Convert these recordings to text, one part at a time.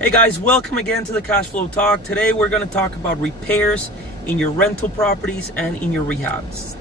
Hey guys, welcome again to the Cash Flow Talk. Today we're going to talk about repairs in your rental properties and in your rehabs.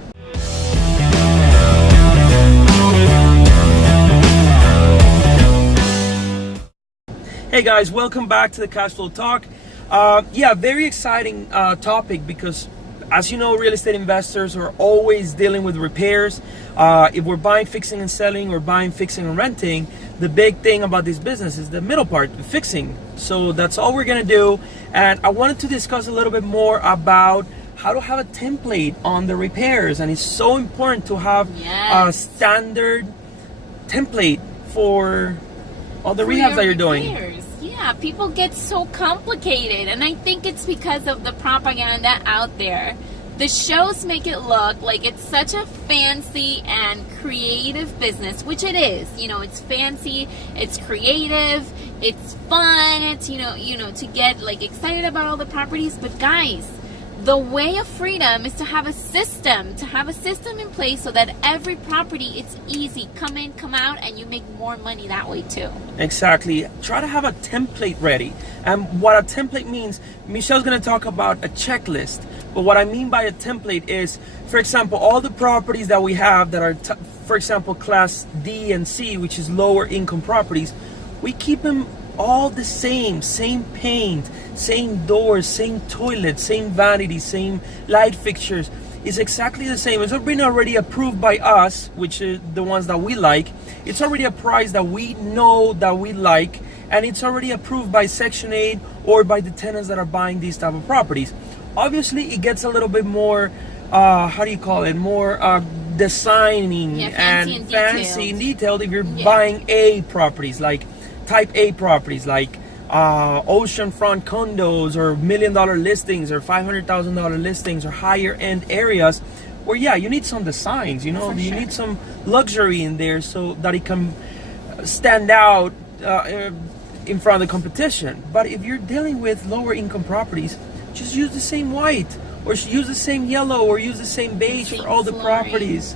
Hey guys, welcome back to the Cash Flow Talk. Very exciting topic because, as you know, real estate investors are always dealing with repairs. If we're buying, fixing, and selling, or buying, fixing, and renting, the big thing about this business is the middle part, the fixing. So that's all we're gonna do. And I wanted to discuss a little bit more about how to have a template on the repairs. And it's so important to have a standard template for all the rehabs that you're doing. Yeah, people get so complicated, and I think it's because of the propaganda out there. The shows make it look like it's such a fancy and creative business, which it is. You know, it's fancy, it's creative, it's fun, it's, you know, to get like excited about all the properties. But guys, the way of freedom is to have a system, in place so that every property, it's easy, come in, come out, and you make more money that way too. Exactly. Try to have a template ready. And what a template means, Michelle's going to talk about a checklist. But what I mean by a template is, for example, all the properties that we have that are, for example, class D and C, which is lower income properties, we keep them all the same paint, same doors, same toilet, same vanity, same light fixtures. It's exactly the same. It's been already approved by us, which is the ones that we like. It's already a price that we know that we like, and it's already approved by Section 8 or by the tenants that are buying these type of properties. Obviously, it gets a little bit more, more designing and fancy and detailed if you're buying A properties, like type A properties, like oceanfront condos or $1 million listings or $500,000 listings or higher end areas where you need some designs, you need some luxury in there so that it can stand out in front of the competition. But if you're dealing with lower income properties, just use the same white or use the same yellow or use the same beige for all the properties.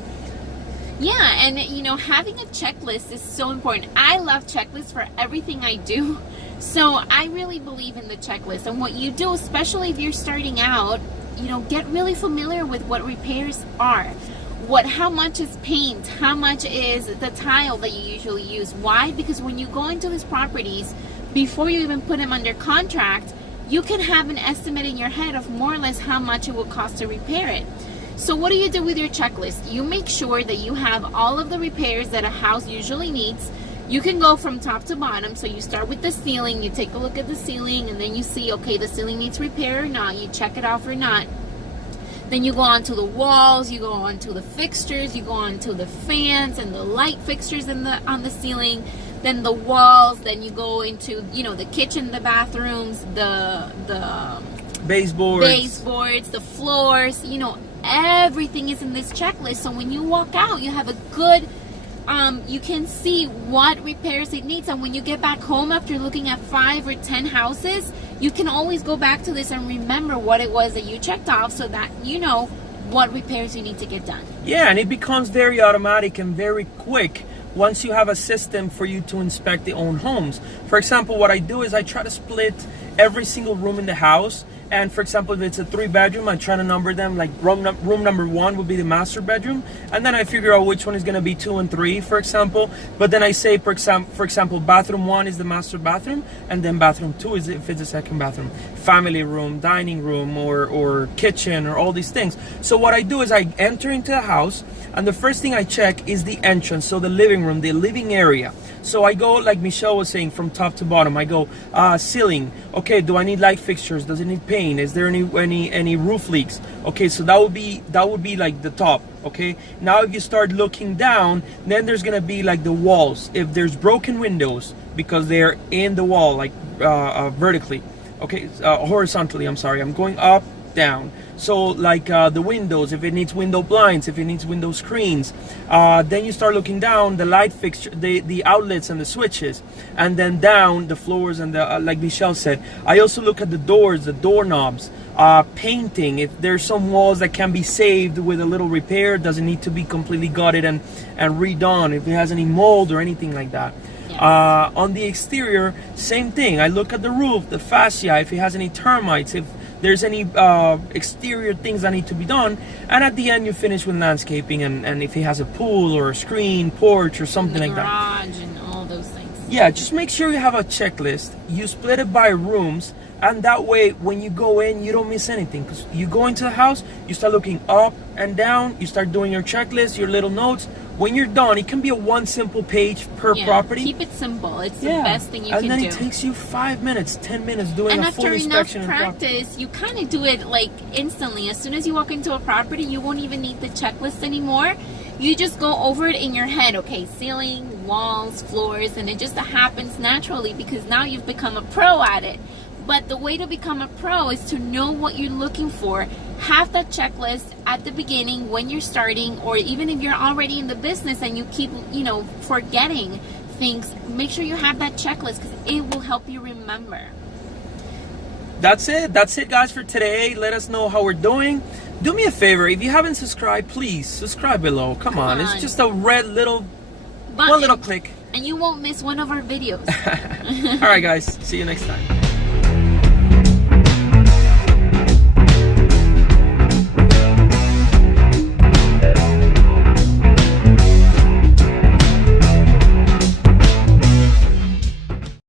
Yeah, and having a checklist is so important. I love checklists for everything I do. So I really believe in the checklist. And what you do, especially if you're starting out, get really familiar with what repairs are. How much is paint? How much is the tile that you usually use? Why? Because when you go into these properties, before you even put them under contract, you can have an estimate in your head of more or less how much it will cost to repair it. So what do you do with your checklist? You make sure that you have all of the repairs that a house usually needs. You can go from top to bottom. So you start with the ceiling, you take a look at the ceiling, and then you see, okay, the ceiling needs repair or not. You check it off or not. Then you go on to the walls, you go on to the fixtures, you go on to the fans and the light fixtures on the ceiling, then the walls, then you go into, the kitchen, the bathrooms, the baseboards, the floors, everything is in this checklist. So when you walk out, you have a good, you can see what repairs it needs. And when you get back home after looking at 5 or 10 houses, you can always go back to this and remember what it was that you checked off so that you know what repairs you need to get done. Yeah, and it becomes very automatic and very quick once you have a system for you to inspect the own homes. For example, what I do is I try to split every single room in the house. And for example, if it's a 3-bedroom, I try to number them, like room number 1 would be the master bedroom. And then I figure out which one is going to be 2 and 3, for example. But then I say, for example, bathroom 1 is the master bathroom, and then bathroom 2 is if it's a second bathroom. Family room, dining room, or kitchen, or all these things. So what I do is I enter into the house, and the first thing I check is the entrance, so the living room, the living area. So I go, like Michelle was saying, from top to bottom. I go ceiling. Okay, do I need light fixtures? Does it need paint? Is there any roof leaks? Okay, so that would be like the top. Okay, now if you start looking down, then there's gonna be like the walls. If there's broken windows because they're in the wall, like vertically. Okay, horizontally. I'm sorry. I'm going up, down. So like the windows, if it needs window blinds, if it needs window screens, then you start looking down the light fixture, the outlets and the switches, and then down the floors and the like Michelle said. I also look at the doors, the doorknobs, painting. If there's some walls that can be saved with a little repair, doesn't need to be completely gutted and redone. If it has any mold or anything like that. Yes. On the exterior, same thing. I look at the roof, the fascia, if it has any termites, if there's any exterior things that need to be done. And at the end, you finish with landscaping, and if it has a pool or a screen, porch, or something like that. Garage and all those things. Yeah, just make sure you have a checklist. You split it by rooms, and that way, when you go in, you don't miss anything. Because you go into the house, you start looking up and down, you start doing your checklist, your little notes. When you're done, it can be a one simple page per property. Keep it simple. It's the best thing you can do. And then it takes you 5 minutes, 10 minutes doing a full inspection. And after enough practice, you kind of do it like instantly. As soon as you walk into a property, you won't even need the checklist anymore. You just go over it in your head. Okay, ceiling, walls, floors, and it just happens naturally because now you've become a pro at it. But the way to become a pro is to know what you're looking for. Have that checklist at the beginning when you're starting, or even if you're already in the business and you keep, forgetting things, make sure you have that checklist because it will help you remember. That's it, guys, for today. Let us know how we're doing. Do me a favor, if you haven't subscribed, please subscribe below. Come on. It's just a red little button, one little click. And you won't miss one of our videos. All right, guys. See you next time.